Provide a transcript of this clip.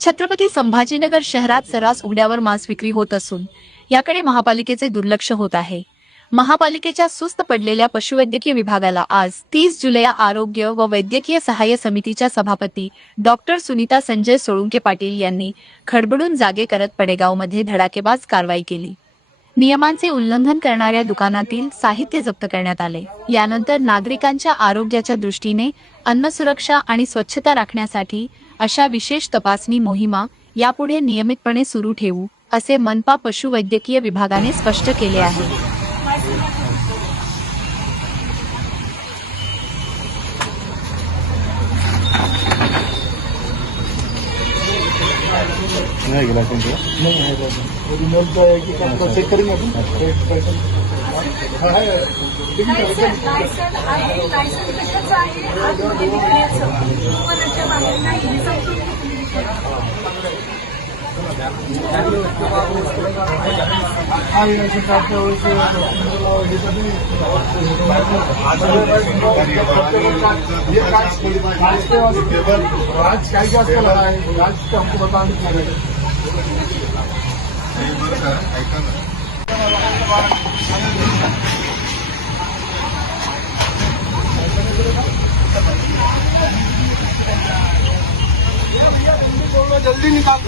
छत्रपती संभाजीनगर शहरात सर्रास उघड्यावर मांस विक्री होत असून याकडे महापालिकेचे दुर्लक्ष होत आहे। महापालिकेच्या सुस्त पडलेल्या पशुवैद्यकीय विभागाला आज 30 जुलै आरोग्य व वैद्यकीय सहाय्य समितीच्या सभापती डॉक्टर सुनीता संजय सोळुंके पाटील यांनी खडबडून जागे करत पडेगावमध्ये धडाकेबाज कारवाई केली। नियमांचे उल्लंघन करणाऱ्या दुकानातील साहित्य जप्त करण्यात आले। यानंतर नागरिकांच्या आरोग्याच्या दृष्टीने अन्न सुरक्षा आणि स्वच्छता राखण्यासाठी अशा विशेष तपासणी मोहिमा यापुढे नियमितपणे सुरू ठेवू असे मनपा पशुवैद्यकीय विभागाने स्पष्ट केले आहे। नहीं गिला नहीं है ओरिजिनल तो है कि आपको चेक करेंगे अपन हां है लायसन आहे लायसन कशाचं आहे आज विकण्याचं दुकानाच्या बाहेर नाही हां लायसन काढते वैसे आज काय क्या असं लगा है आज तो हमको बताने पड़ेगा जल्दी निकाल